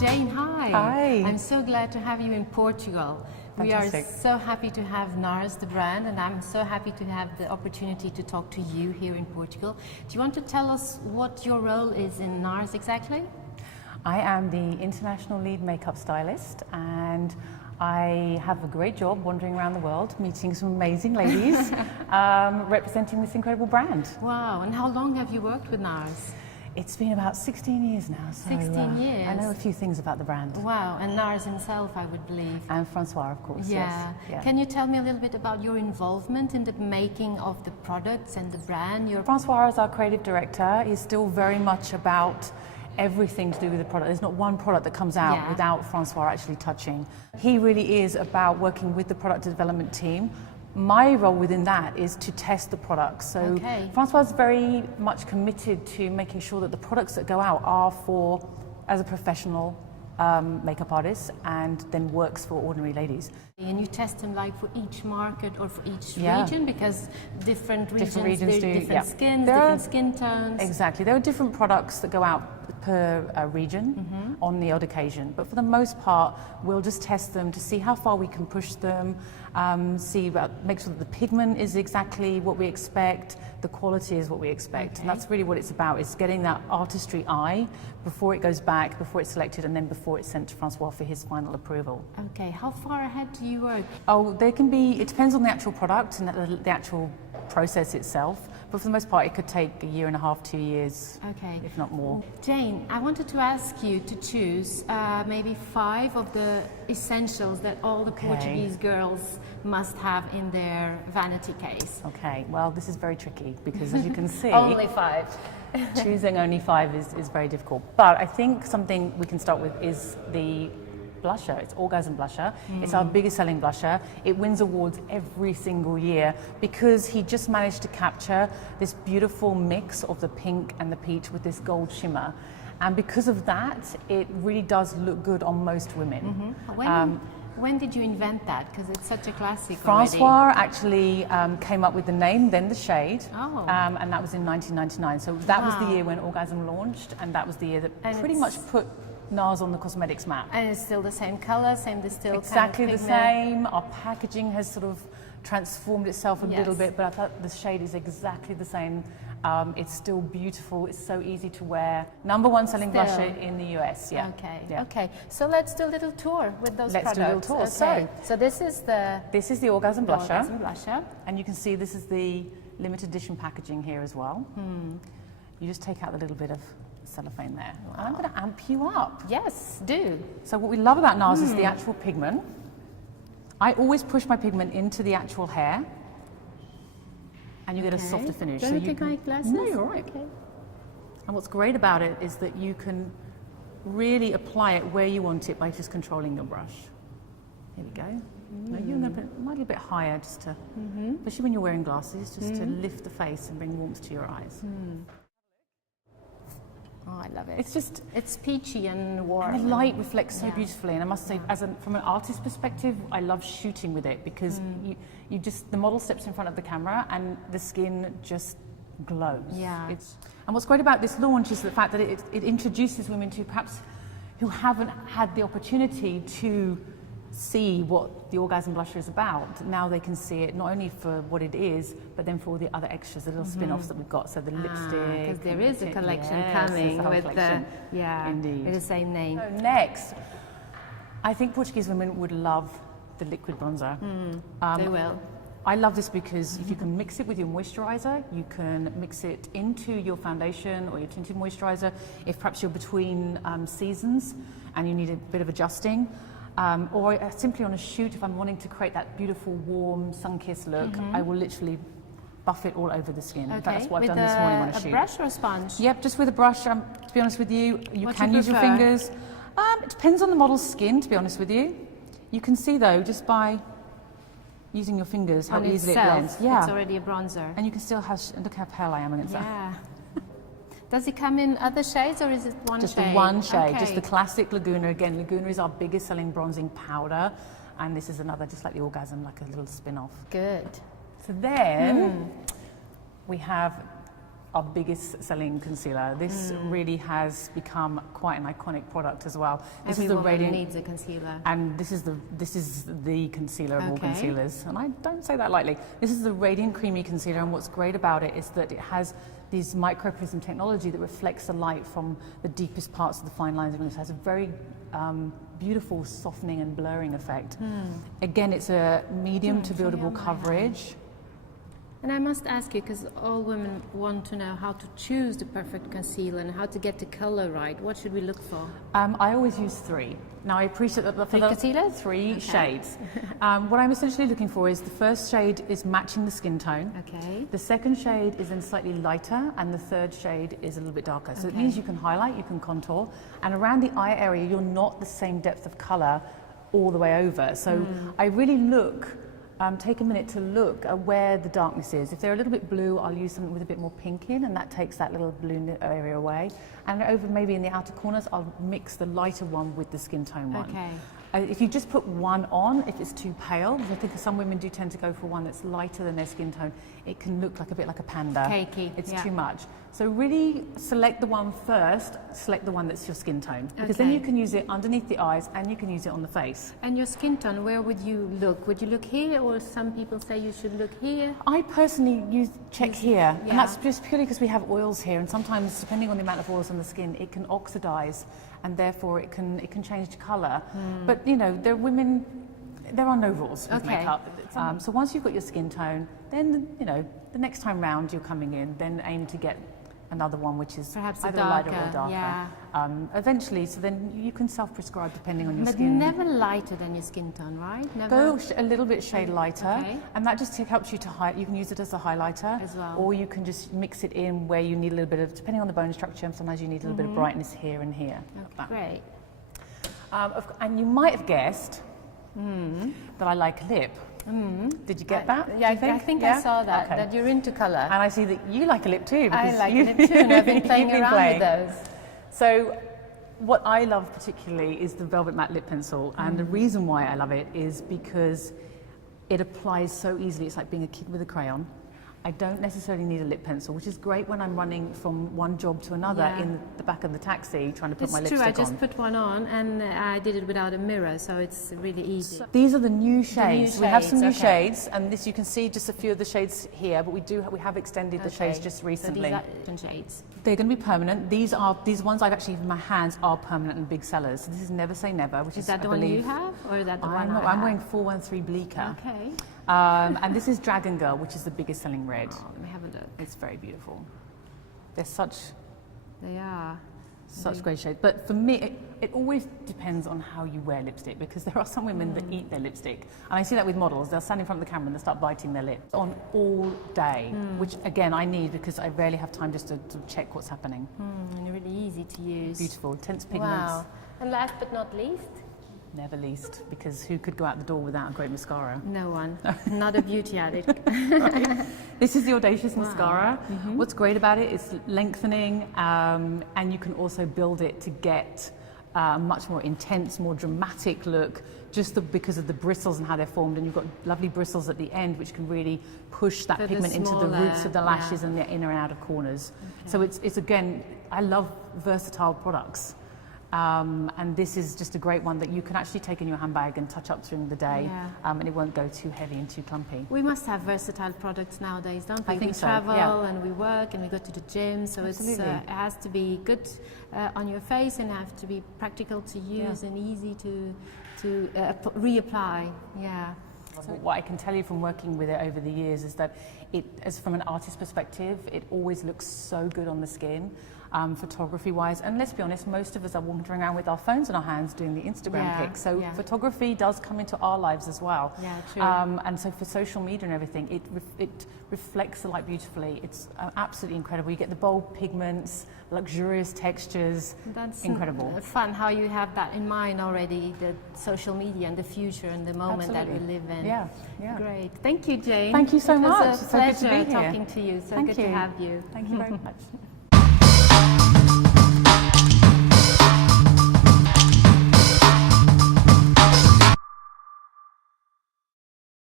Jane, hi. Hi. I'm so glad to have you in Portugal. Fantastic. We are so happy to have NARS, the brand, and I'm so happy to have the opportunity to talk to you here in Portugal. Do you want to tell us what your role is in NARS exactly? I am the International Lead Make-up Stylist, and I have a great job wandering around the world, meeting some amazing ladies, representing this incredible brand. Wow, and how long have you worked with NARS? It's been about 16 years now, so 16 years. I know a few things about the brand. Wow, and NARS himself, I would believe. And Francois, of course, Yeah. yes. Yeah. Can you tell me a little bit about your involvement in the making of the products and the brand? Francois, as our creative director, is still very much about everything to do with the product. There's not one product that comes out without Francois actually touching. He really is about working with the product development team. My role within that is to test the products. So Francois is very much committed to making sure that the products that go out are for, as a professional makeup artist, and then works for ordinary ladies. And you test them like for each market or for each region, because different regions do different skins, different skin tones. Exactly. There are different products that go out per region on the odd occasion, but for the most part we'll just test them to see how far we can push them, make sure that the pigment is exactly what we expect, the quality is what we expect, and that's really what it's about. It's getting that artistry eye before it goes back, before it's selected, and then before it's sent to Francois for his final approval. Okay, how far ahead do you work? Oh, they can be, it depends on the actual product and the actual process itself, but for the most part it could take 1.5 to 2 years, if not more. Jane, I wanted to ask you to choose maybe 5 of the essentials that all the Portuguese girls must have in their vanity case. Okay, well this is very tricky because, as you can see, only 5. Choosing only 5 is very difficult, but I think something we can start with is the blusher. It's Orgasm Blusher. It's our biggest selling blusher. It wins awards every single year because he just managed to capture this beautiful mix of the pink and the peach with this gold shimmer, and because of that it really does look good on most women. When did you invent that? Because it's such a classic Francois actually came up with the name, then the shade, and that was in 1999. So that was the year when Orgasm launched, and that was the year that pretty much put NARS on the cosmetics map. And it's still the same color, same distilled exactly kind of the same. Our packaging has sort of transformed itself a little bit, but I thought the shade is exactly the same. It's still beautiful. It's so easy to wear. #1 selling blusher in the US. Okay. So let's do a little tour with those products. Let's do a little tour. So this is the Orgasm Blusher. Orgasm Blusher, and you can see this is the limited edition packaging here as well. You just take out the little bit of cellophane there. And I'm going to amp you up. Yes, do. So what we love about NARS is the actual pigment. I always push my pigment into the actual hair, and you get a softer finish. Don't you take my glasses? No, you're all right. Okay. And what's great about it is that you can really apply it where you want it by just controlling your brush. Here we go. Now you're going to put it a little bit higher, just to, especially when you're wearing glasses, just to lift the face and bring warmth to your eyes. Oh, I love it. It's peachy and warm. And the light reflects so beautifully, and I must say, from an artist perspective, I love shooting with it because the model steps in front of the camera and the skin just glows. Yeah. And what's great about this launch is the fact that it introduces women to perhaps who haven't had the opportunity to see what the Orgasm Blusher is about. Now they can see it not only for what it is, but then for all the other extras, the little spin-offs that we've got. So the lipstick. Because there is a collection coming with with the same name. So next, I think Portuguese women would love the liquid bronzer. They will. I love this because if you can mix it with your moisturizer, you can mix it into your foundation or your tinted moisturizer. If perhaps you're between seasons and you need a bit of adjusting. Or simply on a shoot, if I'm wanting to create that beautiful, warm, sun-kissed look, I will literally buff it all over the skin. In fact, that's what I've done this morning on a shoot. With a brush or a sponge? Yep, just with a brush. To be honest with you, you can use your prefer? fingers. It depends on the model's skin, to be honest with you. You can see, though, just by using your fingers, how easily it blends. Yeah, it's already a bronzer. And you can still have, look how pale I am against that. Does it come in other shades or is it one shade? Just the one shade, just the classic Laguna. Again, Laguna is our biggest selling bronzing powder, and this is another, just like the Orgasm, like a little spin-off. Good. So then we have our biggest selling concealer. This really has become quite an iconic product as well. This Every is the woman radiant, needs a concealer. and this is the concealer of all concealers, and I don't say that lightly. This is the Radiant Creamy Concealer, and what's great about it is that it has these microprism technology that reflects the light from the deepest parts of the fine lines, and it has a very beautiful softening and blurring effect. Again, it's a medium to buildable coverage. And I must ask you, because all women want to know how to choose the perfect concealer and how to get the color right. What should we look for? I always use 3. Now I appreciate that for Three concealers? 3 shades. What I'm essentially looking for is the first shade is matching the skin tone. Okay. The second shade is then slightly lighter, and the third shade is a little bit darker. So it means you can highlight, you can contour, and around the eye area you're not the same depth of color all the way over. So I really look. Take a minute to look at where the darkness is. If they're a little bit blue, I'll use something with a bit more pink in, and that takes that little blue area away. And over maybe in the outer corners, I'll mix the lighter one with the skin tone one. Okay. If you just put one on, if it's too pale, because I think some women do tend to go for one that's lighter than their skin tone, it can look like a bit like a panda. Cakey. It's too much. So really select the one first, select the one that's your skin tone. Because then you can use it underneath the eyes and you can use it on the face. And your skin tone, where would you look? Would you look here, or some people say you should look here? I personally check here, and that's just purely because we have oils here, and sometimes depending on the amount of oils on the skin, it can oxidize, and therefore it can change the color. But you know, there are no rules with makeup. So once you've got your skin tone, then you know the next time round you're coming in, then aim to get another one which is perhaps either darker, lighter or darker. Eventually, so then you can self-prescribe depending on your skin. But never lighter than your skin tone, right? Never. Go a little bit shade lighter, and that just helps you to highlight. You can use it as a highlighter as well, or you can just mix it in where you need a little bit of, depending on the bone structure, and sometimes you need a little bit of brightness here and here. Great. And you might have guessed that I like a lip. Did you get that? Yeah, I think I saw that, that you're into color. And I see that you like a lip too. I like a lip too, and I've been playing around with those. So what I love particularly is the Velvet Matte Lip Pencil, and the reason why I love it is because it applies so easily. It's like being a kid with a crayon. I don't necessarily need a lip pencil, which is great when I'm running from one job to another in the back of the taxi trying to put my lipstick on. It's true, I just put one on, and I did it without a mirror, so it's really easy. So these are the new shades. We have some new shades, and this you can see just a few of the shades here, but we have extended the shades just recently. So these are shades. They're going to be permanent. These ones I've actually in my hands are permanent and big sellers. So this is Never Say Never, which is that the one you have, or is that the one I'm wearing 413 Bleecker. Okay. And this is Dragon Girl, which is the biggest selling red. Oh, let me have a look. It's very beautiful. They're such great shades. But for me, it always depends on how you wear lipstick, because there are some women that eat their lipstick. And I see that with models. They'll stand in front of the camera and they'll start biting their lips on all day, which again I need because I rarely have time just to check what's happening. And really easy to use. Beautiful, intense pigments. Wow. And last but not least? Never least, because who could go out the door without a great mascara? No one. Not a beauty addict. Right. This is the Audacious Mascara. What's great about it is lengthening, and you can also build it to get a much more intense, more dramatic look, just because of the bristles and how they're formed. And you've got lovely bristles at the end, which can really push that pigment into the roots of the lashes and the inner and outer corners. So it's again, I love versatile products. And this is just a great one that you can actually take in your handbag and touch up during the day, and it won't go too heavy and too clumpy. We must have versatile products nowadays, don't we? I think we travel and we work and we go to the gym, so it has to be good on your face and have to be practical to use and easy to reapply. So what I can tell you from working with it over the years is that as from an artist perspective, it always looks so good on the skin. Photography wise, and let's be honest, most of us are wandering around with our phones in our hands doing the Instagram pics, so photography does come into our lives as well. True. And so for social media and everything, it reflects the light beautifully. It's absolutely incredible. You get the bold pigments, luxurious textures. That's incredible. Fun how you have that in mind already, the social media and the future and the moment that we live in. Great. Thank you, Jane. Thank you so much. It was a pleasure so good to be here. talking to you. So good to have you. Thank you very much.